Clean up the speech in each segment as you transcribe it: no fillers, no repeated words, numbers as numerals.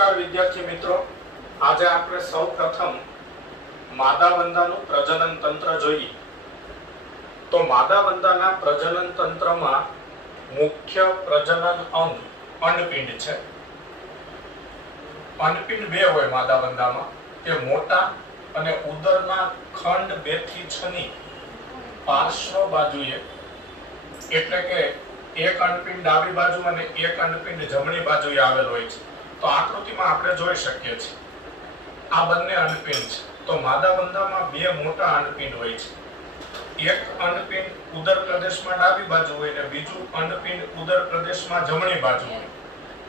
નમસ્કાર વિદ્યાર્થી મિત્રો, આજે આપણે સૌ પ્રથમ માદાવંદાનું પ્રજનન તંત્ર જોઈએ. તો માદાવંદાના પ્રજનન તંત્રમાં મુખ્ય પ્રજનન અંગ અંડપિંડ છે. અંડપિંડ બે હોય માદાવંદામાં, તે મોટા અને ઉદરના ખંડ 2 થી 6 ની પાર્શ્વ બાજુએ, એટલે કે એક અંડપિંડ ડાબી બાજુ અને એક અંડપિંડ જમણી બાજુએ આવેલ હોય છે. તો આકૃતિમાં આપણે જોઈ શકીએ છીએ આ બંને અંડપિંડ છે. તો માદાવંદામાં બે મોટા અંડપિંડ હોય છે. એક અંડપિંડ ઉદર પ્રદેશમાં ડાબી બાજુ હોય અને બીજું અંડપિંડ ઉદર પ્રદેશમાં જમણી બાજુ હોય,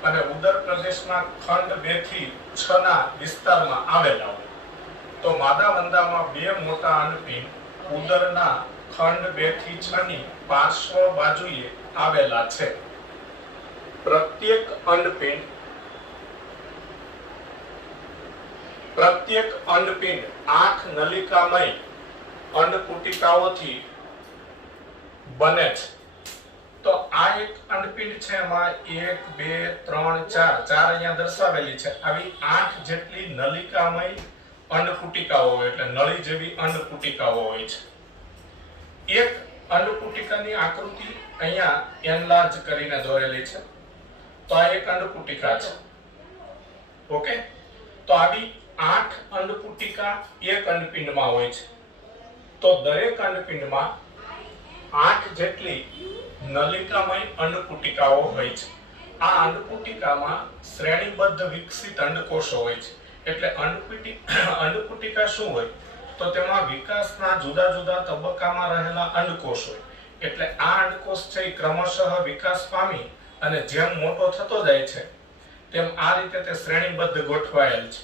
અને ઉદર પ્રદેશના ખંડ 2 થી 6 ના વિસ્તારમાં આવેલા હોય. તો માદાવંદામાં બે મોટા અંડપિંડ ઉદરના ખંડ 2 થી 6 ની પાર્શ્વ બાજુએ આવેલા છે. પ્રત્યેક અંડપિંડ 8 નલિકામય અંડકુટિકાઓથી બને છે. તો આ એક અંડપિંડ છે, એમાં 1 2 3 4 અહીંયા દર્શાવેલી છે. આવી 8 જેટલી નલિકામય અંડકુટિકાઓ હોય, એટલે નળી જેવી અંડકુટિકાઓ હોય છે. એક અંડકુટિકાની આકૃતિ અહીંયા એનલાર્જ કરીને દોરેલી છે. તો આ એક અંડકુટિકા છે. ઓકે, તો આવી 8 અંડકુટિકા એક અંડપિંડમાં હોય છે. તો દરેક અંડપિંડમાં 8 જેટલી નલિકામય અંડકુટિકાઓ હોય છે. આ અંડકુટિકામાં શ્રેણીબદ્ધ વિકસિત અંડકોષો હોય છે. એટલે અંડકુટિકા શું હોય, તો તેમાં વિકાસના જુદા જુદા તબક્કામાં રહેલા અંડકોષ હોય. એટલે આ અંડકોષ છે એ ક્રમશઃ વિકાસ પામી અને જેમ મોટો થતો જાય છે તેમ આ રીતે તે શ્રેણીબદ્ધ ગોઠવાયેલ છે.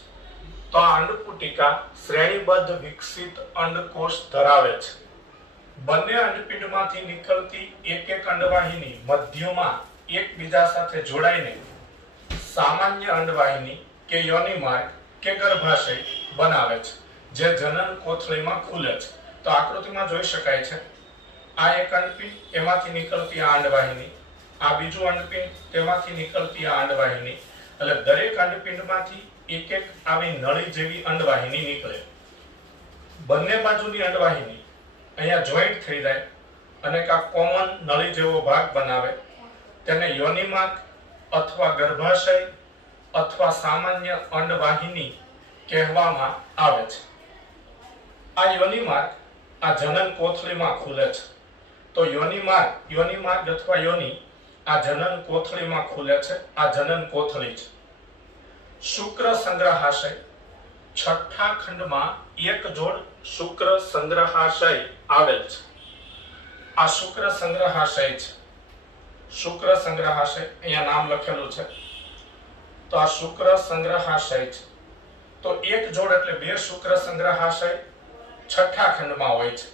તો આ અંડકુટિકા શ્રેણીબદ્ધ વિકસિત અંડકોષ ધરાવે છે. બંને અંડપિંડમાંથી નીકળતી એક અંડવાહિની મધ્યમાં એકબીજા સાથે જોડાઈને સામાન્ય અંડવાહિની કે યોનિમાર્ગ કે ગર્ભાશય બનાવે છે, જે જનન કોથળીમાં ખુલે છે. તો આકૃતિમાં જોઈ શકાય છે આ એક અંડપિંડ, એમાંથી નીકળતી આ અંડવાહિની, આ બીજું અંડપિંડ, તેમાંથી નીકળતી આ અંડવાહિની. એટલે દરેક અંડપિંડમાંથી એક આવી નળી જેવી અંડવાહિની નીકળે. બંને બાજુની અંડવાહિની અહીંયા જોઈન્ટ થઈ જાય અને એક કોમન નળી જેવો ભાગ બનાવે. તેને યોનિમાર્ગ અથવા ગર્ભાશય અથવા સામાન્ય અંડવાહિની કહેવામાં આવે છે. આ યોનિમાર્ગ આ જનન કોથળીમાં ખુલે છે. તો યોનિમાર્ગ અથવા યોની આ જનન કોથળીમાં ખુલે છે. આ જનન કોથળી છે. શુક્ર સંગ્રહાશય, છઠ્ઠા ખંડમાં એક જોડ શુક્ર સંગ્રહાશય આવેલ છે. આ શુક્ર સંગ્રહાશય છે. શુક્ર સંગ્રહાશય અહીંયા નામ લખેલું છે. તો આ શુક્ર સંગ્રહાશય છે. તો એક જોડ એટલે બે શુક્ર સંગ્રહાશય છઠ્ઠા ખંડમાં હોય છે.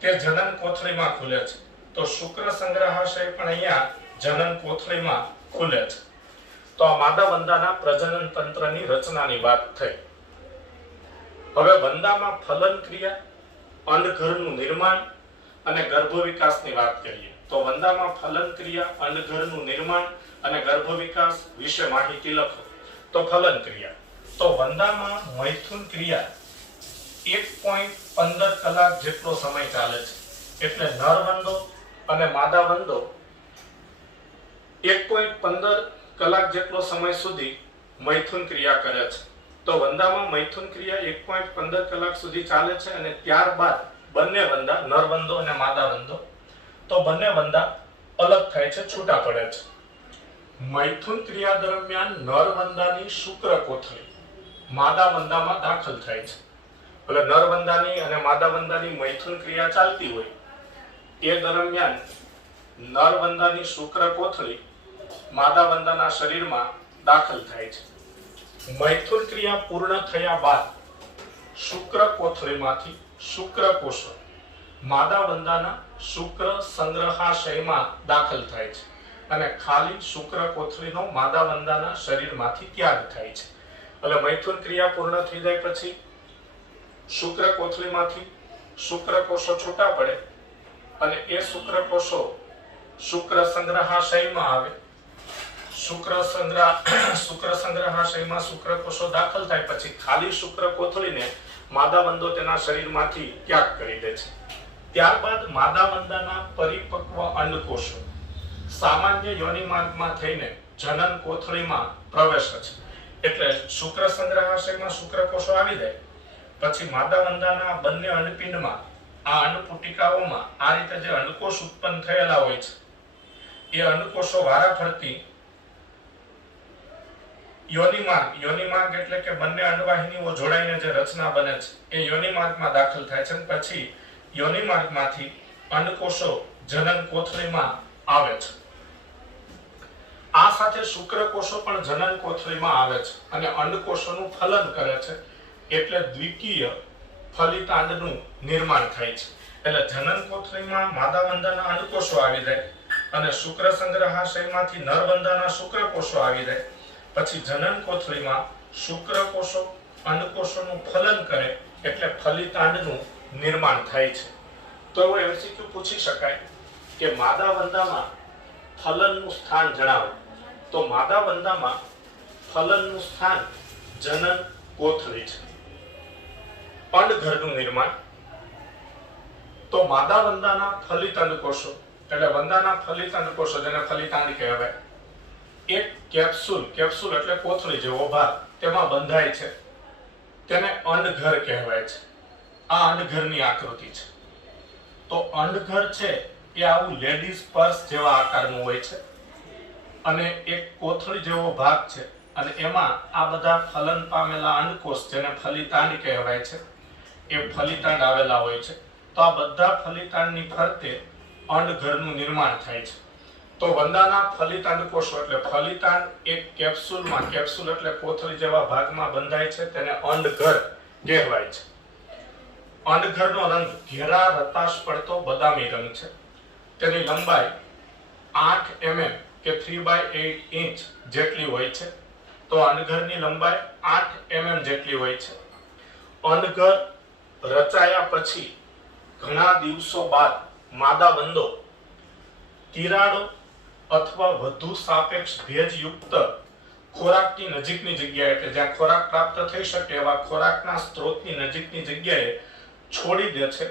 તે જનન કોથળીમાં ખુલે છે. તો શુક્ર સંગ્રહાશય પણ અહીંયા જનન કોથળીમાં ખુલે છે. તો આ માદાવંદાના પ્રજનન તંત્રની રચનાની વાત થઈ. હવે વંદામાં ફલન ક્રિયા, અંડઘરનું નિર્માણ અને ગર્ભ વિકાસની વાત કરીએ. તો વંદામાં ફલન ક્રિયા, અંડઘરનું નિર્માણ અને ગર્ભ વિકાસ વિશે માહિતી લખો. તો ફલન ક્રિયા, તો વંદામાં મૈથુન ક્રિયા 1.15 કલાક જેટલો સમય ચાલે છે. એટલે નરવંદો અને માદાવંદો 1.15 કલાક જેટલો સમય સુધી મૈથુન ક્રિયા કરે છે. તો વંદામાં મૈથુન ક્રિયા 1.15 કલાક સુધી ચાલે છે અને ત્યારબાદ બંને વંદા, નરવંદો અને માદાવંદો, તો બંને વંદા અલગ થાય છે, છૂટા પડે છે. મૈથુન ક્રિયા દરમિયાન નરવંદાની શુક્ર કોથળી માદાવંદામાં દાખલ થાય છે. એટલે નરવંદાની અને માદાવંદાની મૈથુન ક્રિયા ચાલતી હોય એ દરમિયાન નરવંદાની શુક્ર કોથળી માદાવંદાના શરીરમાં દાખલ થાય છે. મૈથુન ક્રિયા પૂર્ણ થયા બાદ શુક્ર કોથળીમાંથી શુક્રકોષો માદાવંદાના શુક્ર સંગ્રહાશયમાં દાખલ થાય છે અને ખાલી શુક્ર કોથળીનો માદાવંદાના શરીરમાંથી ત્યાગ થાય છે. એટલે મૈથુન ક્રિયા પૂર્ણ થઈ જાય પછી શુક્ર કોથળીમાંથી શુક્રકોષો છૂટા પડે અને એ શુક્રકોષો શુક્ર સંગ્રહાશયમાં આવે. શુક્ર સંગ્રહાશયમાં સંગ્રહાશયમાં શુક્રકોષો દાખલ થાય પછી ખાલી શુક્રકોથળીને માદાવંદો તેના શરીરમાંથી ત્યાગ કરી દે છે. ત્યારબાદ માદાવંદાના પરિપક્વ અંડકોષો સામાન્ય યોનિ માર્ગમાં થઈને જનન કોથળીમાં પ્રવેશે છે. એટલે શુક્ર સંગ્રહાશયમાં શુક્રકોષો આવી જાય પછી માદાવંદાના બંને અંડપિંડમાં આ અંડપુટિકાઓમાં આ રીતે જે અંડકોષ ઉત્પન્ન થયેલા હોય છે એ અંડકોષો વારાફરતી યોનિમાર્ગ એટલે કે બંને અંડવાહિનીઓ જોડાઈને જે રચના બને છે એ યોનિમાર્ગમાં દાખલ થાય છે. પછી યોનિમાર્ગમાંથી અંડકોષો જનન કોથળીમાં આવે છે. આ સાથે શુક્રકોષો પણ જનન કોથળીમાં આવે છે અને અંડકોષોનું ફલન કરે છે. એટલે દ્વિકીય ફલિતાંડનું નિર્માણ થાય છે. એટલે જનન કોથળીમાં માદાવંદાના અંડકોષો આવી જાય અને શુક્ર સંગ્રહાશયમાંથી નરવંદાના શુક્રકોષો આવી જાય પછી જનન કોથળીમાં શુક્રકોષો અંડકોષોનું ફલન કરે એટલે ફલિતાંડનું નિર્માણ થાય છે. તો એવો એમસીક્યુ પૂછી શકાય કે માદાવંદામાં ફલનનું સ્થાન જણાવો. તો માદાવંદામાં ફલનનું સ્થાન જનન કોથળી છે. અંડઘરનું નિર્માણ તો માદાવંદાના ફલિત અંડકોષો એટલે વંદાના ફલિત અંડકોષો જેને ફલિતાંડ કહેવાય એક કેપ્સ્યુલ એટલે કોથળી જેવો ભાગ તેમાં બંધાય છે તેને અંડઘર કહેવાય છે. આ અંડઘરની આકૃતિ છે. તો અંડઘર છે એ આવું લેડીઝ પર્સ જેવા આકારનું હોય છે અને એક કોથળી જેવો ભાગ છે અને એમાં આ બધા ફલન પામેલા અંડકોષ જેને ફલિતાંડ કહેવાય છે એ ફલિતાંડ આવેલા હોય છે. તો આ બધા ફલિતાંડની ફરતે અંડઘરનું નિર્માણ થાય છે. તો વંદાના ફલિતાંડ કોષો એટલે ફલિતાંડ એક કેપ્સ્યુલ એટલે કોથળી જેવા ભાગમાં બંધાય છે તેને અંડઘર કહેવાય છે. અંડઘરનો રંગ ઘેરા રતાશ પડતો બદામી રંગ છે. તેની લંબાઈ 8 mm કે 3/8 ઇંચ જેટલી હોય છે. તો અંડઘરની લંબાઈ 8 mm જેટલી હોય છે. અંડઘર રચાયા પછી ઘણા દિવસો બાદ માદાવંદો તિરાડો અથવા વધુ સાપેક્ષ ભેજયુક્ત ખોરાકની નજીકની જગ્યાએ એટલે જ્યાં ખોરાક પ્રાપ્ત થઈ શકે એવા ખોરાકના સ્ત્રોતની નજીકની જગ્યાએ છોડી દે છે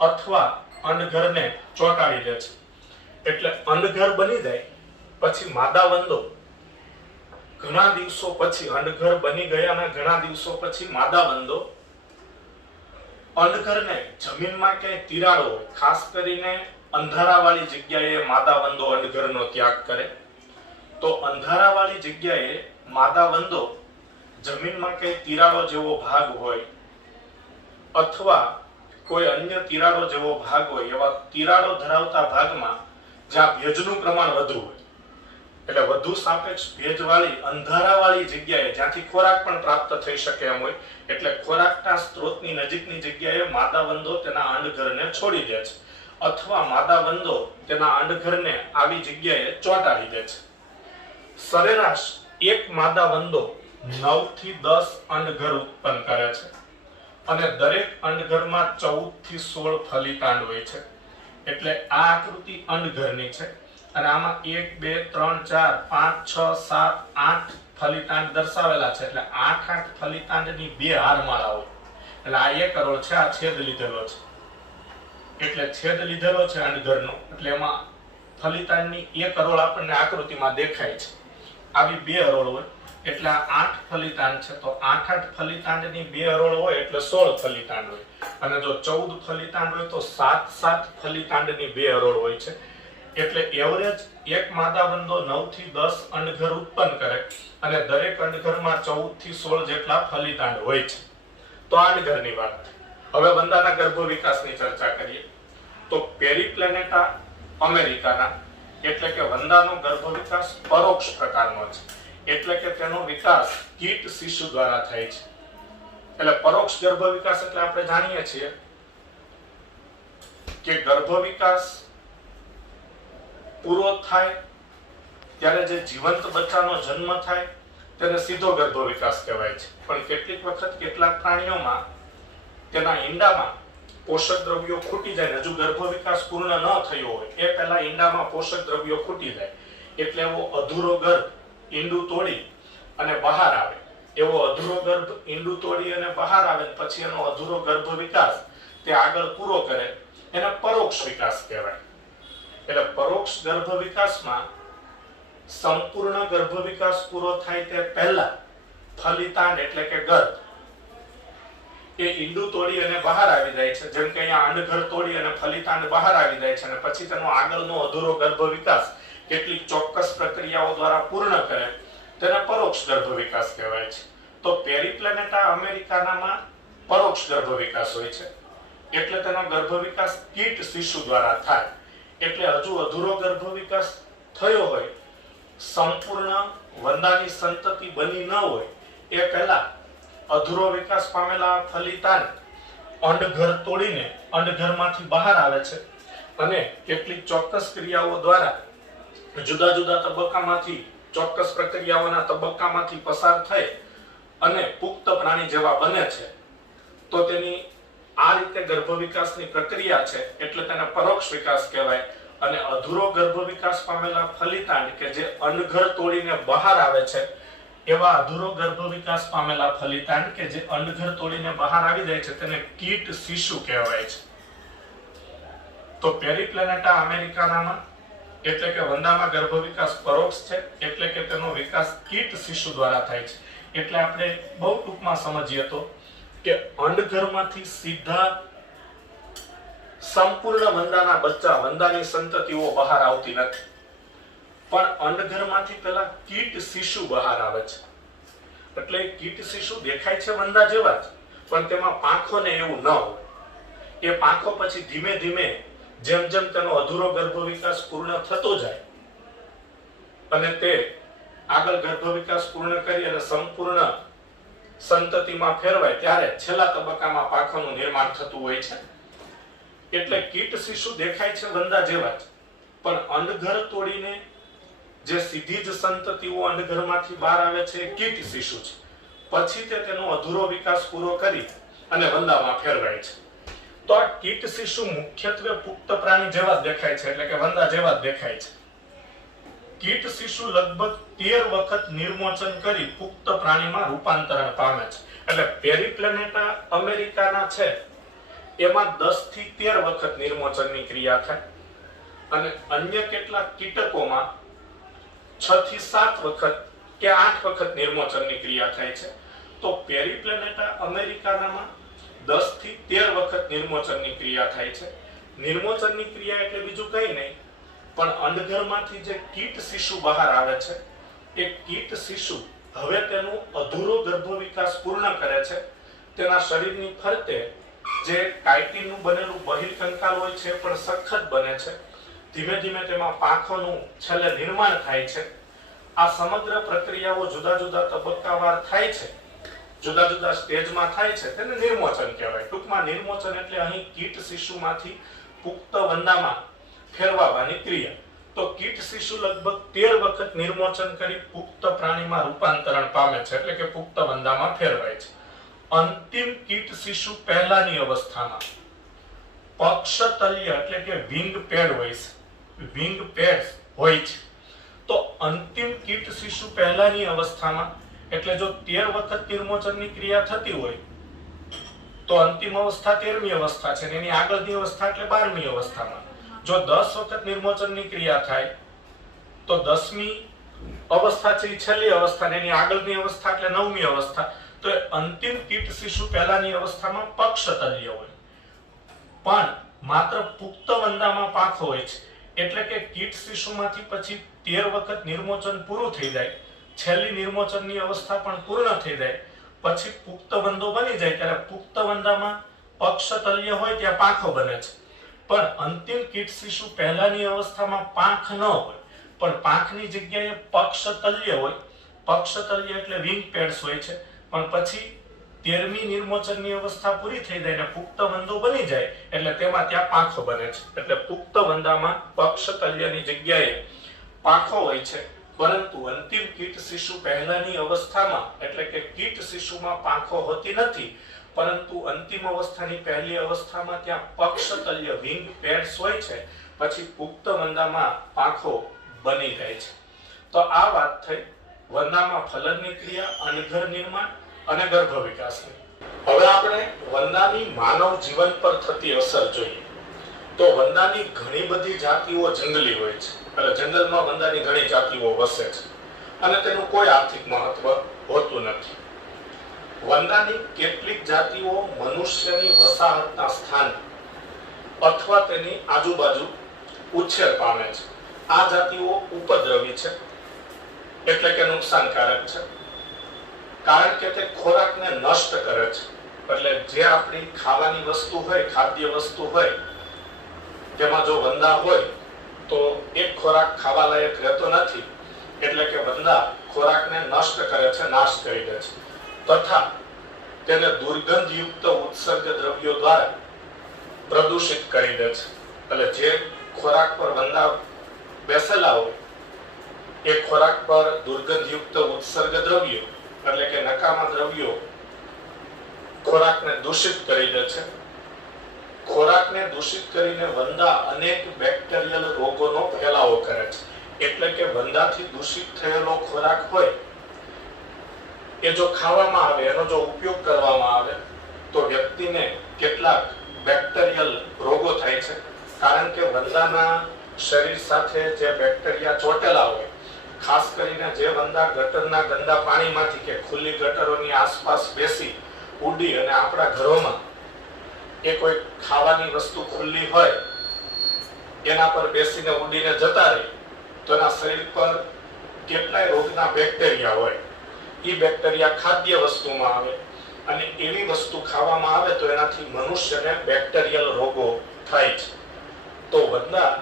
અથવા અંડઘરને ચોંટાડી દે છે. એટલે અંડઘર બની જાય પછી માદાવંદો ઘણા દિવસો પછી અંડઘર બની ગયાના ઘણા દિવસો પછી માદાવંદો અંડઘરને જમીનમાં ક્યાંય તિરાડો હોય ખાસ કરીને અંધારાવાળી જગ્યાએ માદાવંદો અંડઘરનો ત્યાગ કરે. તો અંધારાવાળી જગ્યાએ માદાવંદો જમીનમાં ક્યાંય તિરાડો જેવો ભાગ હોય અથવા કોઈ અન્ય તિરાડો જેવો ભાગ હોય એવા તિરાડો ધરાવતા ભાગમાં જ્યાં ભેજનું પ્રમાણ વધુ હોય એટલે વધુ સાપેક્ષ ભેજવાળી અંધારાવાળી જગ્યાએ જ્યાંથી ખોરાક પણ પ્રાપ્ત થઈ શકે એમ હોય એટલે ખોરાકના સ્ત્રોતની નજીકની જગ્યાએ માદાવંદો તેના અંડઘરને છોડી દે છે અથવા માદાવંદો તેના અંડઘરને આવી જગ્યાએ ચોંટાડી દે છે. સરેરાશ એક માદાવંદો 9 થી 10 અંડઘર ઉત્પન્ન કરે છે અને દરેક અંડઘરમાં 14 થી 16 ફલિતાંડ હોય છે. એટલે આ આકૃતિ અંડઘરની છે અને આમાં 1 2 3 4 5 6 7 8 ફલિતાંડ દર્શાવેલા છે. એટલે 8 ફલિતાંડની બે હારમાળાઓ એટલે આ એક અરોળ છે આ છેદ લીધેલો છે એટલે છેદ લીધેલો છે અંડઘરનો એટલે એમાં ફલિતાંડની એક અરોળ આપણને આકૃતિમાં દેખાય છે. આવી બે અરોળ હોય એટલે આ 8 ફલિતાંડ છે. તો 8 ફલિતાંડની બે અરોળ હોય એટલે 16 ફલિતાંડ હોય અને જો 14 ફલિતાંડ હોય તો 7 ફલિતાંડની બે અરોળ હોય છે. એટલે એવરેજ એક માદાવંદો 9 થી 10 અંડઘર ઉત્પન્ન કરે અને દરેક અંડઘરમાં 14 થી 16 જેટલા ફલિતાંડ હોય છે. તો અંડઘરની વાત. હવે વંદાના ગર્ભ વિકાસની ચર્ચા કરીએ તો પેરીપ્લેનેટા અમેરિકાના એટલે કે વંદાનો ગર્ભ વિકાસ પરોક્ષ પ્રકારનો છે. એટલે કે તેનો વિકાસ કીટ શિશુ દ્વારા થાય છે. એટલે પરોક્ષ ગર્ભ વિકાસ એટલે આપણે જાણીએ છીએ કે ગર્ભ વિકાસ પૂરો થાય ત્યારે જે જીવંત બચ્ચાનો જન્મ થાય તેને સીધો ગર્ભ વિકાસ કહેવાય છે. પણ કેટલીક વખત કેટલાક પ્રાણીઓમાં તેના ઈંડામાં પોષક દ્રવ્યો ખૂટી જાય હજુ ગર્ભ વિકાસ પૂર્ણ ન થયો હોય એ પહેલા ઈંડામાં પોષક દ્રવ્યો ખૂટી જાય એટલે એવો અધૂરો ગર્ભ ઈંડું તોડી અને બહાર આવે એવો અધૂરો ગર્ભ ઈંડું તોડી અને બહાર આવે પછી એનો અધૂરો ગર્ભ વિકાસ તે આગળ પૂરો કરે એને પરોક્ષ વિકાસ કહેવાય. એટલે પરોક્ષ ગર્ભ વિકાસમાં સંપૂર્ણ ગર્ભ વિકાસ પૂરો થાય તે પહેલા ફલિતાંડ એટલે કે ગર્ભ એ ઈંડું તોડી અને બહાર આવી જાય છે. જેમ કે અહીંયા અંડઘર તોડી અને ફલિતાંડ બહાર આવી જાય છે અને પછી તેનો આગળનો અધૂરો ગર્ભ વિકાસ કેટલીક ચોક્કસ પ્રક્રિયાઓ દ્વારા પૂર્ણ કરે તેને પરોક્ષ ગર્ભ વિકાસ કહેવાય છે. તો પેરીપ્લેનેટા અમેરિકાનામાં પરોક્ષ ગર્ભ વિકાસ હોય છે એટલે તેનો ગર્ભ વિકાસ કીટ શિશુ દ્વારા થાય. એટલે હજુ અધૂરો ગર્ભ વિકાસ થયો હોય, સંપૂર્ણ વંદાની સંતતિ બની ન હોય એ પહેલા અધૂરો વિકાસ પામેલા ફલિતાંડ અંડઘર તોડીને અંડઘરમાંથી બહાર આવે છે અને કેટલીક ચોક્કસ ક્રિયાઓ દ્વારા જુદા જુદા તબક્કામાંથી ચોક્કસ પ્રક્રિયાઓના તબક્કામાંથી પસાર થઈ અને પુખ્ત પ્રાણી જેવા બને છે. તો તેની આ રીતે ગર્ભ વિકાસની પ્રક્રિયા છે એટલે તેને પરોક્ષ વિકાસ કહેવાય. અને અધૂરો ગર્ભ વિકાસ પામેલા ફલિતાંડ કે જે અંડઘર તોડીને બહાર આવે છે એવા અધૂરો ગર્ભ વિકાસ પામેલા ફલિતાંડ કે જે અંડઘર તોડીને બહાર આવી જાય છે તેને કીટ શિશુ કહેવાય છે. તો પેરીપ્લેનેટા અમેરિકાનામાં એટલે કે વંદામાં ગર્ભ વિકાસ પરોક્ષ છે એટલે કે તેનો વિકાસ કીટ શિશુ દ્વારા થાય છે. એટલે આપણે બહુ ટૂંકમાં સમજીએ તો કે અંડઘરમાંથી સીધા સંપૂર્ણ વંદાના બચ્ચા વંદાની સંતતિઓ બહાર આવતી નથી, પણ અંડઘરમાંથી પેલા કીટ શિશુ બહાર આવે છે. એટલે કીટ શિશુ દેખાય છે વંદા જેવા જ, પણ તેમાં પાંખો ને એવું ન હોય. એ પાંખો પછી ધીમે ધીમે જેમ જેમ તેનો અધૂરો ગર્ભ વિકાસ પૂર્ણ થતો જાય અને તે આગળ ગર્ભ વિકાસ પૂર્ણ કરી અને સંપૂર્ણ સંતતિમાં ફેરવાય ત્યારે છેલ્લા તબક્કામાં પાંખોનું નિર્માણ થતું હોય છે. એટલે કીટ શિશુ દેખાય છે વંદા જેવા જ, પણ અંડઘર તોડીને જે સીધી જ સંતતિઓ અંડઘરમાંથી બહાર આવે છે એ કીટ શિશુ છે. પછી તે તેનો અધૂરો વિકાસ પૂરો કરી અને વંદામાં ફેરવાય છે. તો આ કીટ શિશુ મુખ્યત્વે પુખ્ત પ્રાણી જેવા જ દેખાય છે એટલે કે વંદા જેવા જ દેખાય છે. કીટ શિશુ લગભગ 13 વખત નિર્મોચન કરી પુખ્ત પ્રાણીમાં રૂપાંતરણ પામે છે. એટલે પેરીપ્લેનેટા અમેરિકાના છે એમાં 10 થી 13 વખત નિર્મોચનની ક્રિયા થાય અને અન્ય કેટલાક કીટકોમાં 6 થી 7 વખત કે 8 વખત નિર્મોચનની ક્રિયા થાય છે. તો પેરીપ્લેનેટા અમેરિકાનામાં 10 થી 13 વખત નિર્મોચનની ક્રિયા થાય છે. નિર્મોચનની ક્રિયા એટલે બીજું કંઈ નહીં પણ અંડઘરમાંથી જે કીટ શિશુ બહાર આવે છે એ કીટ શિશુ હવે તેનું અધૂરો ગર્ભ વિકાસ પૂર્ણ કરે છે. તેના શરીરની ફરતે જે કાઇટિનનું બનેલું બહિર્કંકાલ હોય છે પણ સખત બને છે. ધીમે ધીમે તેમાં પાંખોનું છેલ્લે નિર્માણ થાય છે. આ સમગ્ર પ્રક્રિયાઓ જુદા જુદા તબક્કાવાર થાય છે, જુદા જુદા સ્ટેજમાં થાય છે, તેને નિર્મોચન કહેવાય. ટૂંકમાં નિર્મોચન એટલે અહીં કીટ શિશુમાંથી પુખ્ત વંદામાં ફેરવવાની ક્રિયા. તો કીટ શિશુ લગભગ 13 વખત નિર્મોચન કરી પુખ્ત પ્રાણીમાં રૂપાંતરણ પામે છે એટલે કે પુખ્ત વંદામાં ફેરવાય છે. અંતિમ કીટ શિશુ પહેલાની અવસ્થામાં પક્ષતલ્ય એટલે કે વિંગ પેડ હોય છે, વિંગ પેડ હોય છે. તો અંતિમ કીટ શિશુ પહેલાની અવસ્થામાં એટલે જો 13 વખત નિર્મોચનની ક્રિયા થતી હોય તો અંતિમ અવસ્થા 13મી અવસ્થા છે, એની આગળની અવસ્થા એટલે 12મી અવસ્થામાં. જો 10 વખત નિર્મોચનની ક્રિયા થાય તો 10મી અવસ્થા છે એ છેલ્લી અવસ્થા, એની આગળની અવસ્થા એટલે 9મી અવસ્થા. તો અંતિમ કીટ શિશુ પહેલાની અવસ્થામાં પક્ષતલ્ય હોય, પણ માત્ર પુખ્ત વંદામાં પાંખો હોય છે. એટલે કે કીટ શિશુમાંથી પછી 13 વખત નિર્મોચન પૂરું થઈ જાય, છેલ્લી નિર્મોચનની અવસ્થા પણ પૂર્ણ થઈ જાય, પછી પુખ્ત વંદો બની જાય ત્યારે પુખ્ત વંદામાં પક્ષતલ્ય હોય ત્યાં પાંખો બને છે. પણ અંતિમ કીટ શિશુ પહેલાની અવસ્થામાં પાંખ ન હોય પણ પાંખની જગ્યાએ પક્ષતલ્ય હોય. પક્ષતલ્ય એટલે વિંગ પેડ્સ હોય છે, પણ પછી 13મી નિર્મોચનની અવસ્થા પૂરી થઈ જાય અને પુખ્ત વંદો બની જાય એટલે તેમાં ત્યાં પાંખો બને છે. એટલે પુખ્ત વંદામાં પક્ષતલ્યની જગ્યાએ પાંખો હોય છે, પરંતુ અંતિમ કીટ શિશુ પહેલાની અવસ્થામાં એટલે કે કીટ શિશુમાં પાંખો હોતી નથી, પરંતુ અંતિમ અવસ્થાની પહેલી અવસ્થામાં ત્યાં પક્ષતલ્ય વિંગ પેડ્સ હોય છે, પછી પુખ્ત વંદામાં પાંખો બની જાય છે. તો આ વાત થઈ વંદામાં ફલનની ક્રિયા, અનઘર નિર્માણ અને ગર્ભ વિકાસની. હવે આપણે વંદાની માનવ જીવન પર થતી અસર જોઈએ. તો વંદાની ઘણી બધી જાતિઓ જંગલી હોય છે, એટલે જંગલમાં વંદાની ઘણી જાતિઓ વસે છે અને તેનું કોઈ આર્થિક મહત્વ હોતું નથી. વંદાની કેટલીક જાતિઓ મનુષ્યની વસાહતના સ્થાન અથવા તેની આજુબાજુ ઉછેર પામે છે. આ જાતિઓ ઉપદ્રવી છે, એટલે કે નુકસાનકારક છે, કારણ કે તે ખોરાકને નષ્ટ કરે છે. એટલે જે આપણી ખાવાની વસ્તુ હોય, ખાદ્ય વસ્તુ હોય, તેમાં જો વંદા હોય તો એક ખોરાક ખાવા લાયક રહેતો નથી, એટલે કે વંદા ખોરાકને નષ્ટ કરે છે, નાશ કરી દે છે, તથા તેને દુર્ગંધયુક્ત ઉત્સર્ગ દ્રવ્યો દ્વારા પ્રદૂષિત કરી દે છે. એટલે જે ખોરાક પર વંદા બેસેલા હોય એ ખોરાક પર દુર્ગંધયુક્ત ઉત્સર્ગ દ્રવ્યો એટલે કે નકામા દ્રવ્યો ખોરાકને દૂષિત કરી દે છે. ખોરાકને દૂષિત કરીને વંદા અનેક બેક્ટેરિયલ રોગોનો ફેલાવો કરે છે. એટલે કે વંદાથી દૂષિત થયેલો ખોરાક હોય એ જો ખાવામાં આવે, એનો જો ઉપયોગ કરવામાં આવે તો વ્યક્તિને કેટલાક બેક્ટેરિયલ રોગો થાય છે. કારણ કે વંદાના શરીર સાથે જે બેક્ટેરિયા ચોટેલા હોય, ખાસ કરીને જે વંદા ગટરના ગંદા પાણીમાંથી કે ખુલ્લી ગટરોની આસપાસ બેસી ઉડી અને આપણા ઘરોમાં એ કોઈ ખાવાની વસ્તુ ખુલ્લી હોય એના પર બેસીને ઉડીને જતા રહે તો એના શરીર પર કેટલાય રોગના બેક્ટેરિયા હોય. એ બેક્ટેરિયા ખાદ્ય વસ્તુમાં આવે અને એવી વસ્તુ ખાવામાં આવે તો એનાથી મનુષ્યને બેક્ટેરિયલ રોગો થાય છે. તો વંદા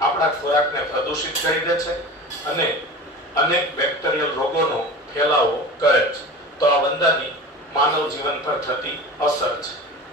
આપણા ખોરાકને પ્રદૂષિત કરી દે છે અને અનેક બેક્ટેરિયલ રોગોનો ફેલાવો કરે છે. તો આ વંદાની માનવ જીવન પર થતી અસર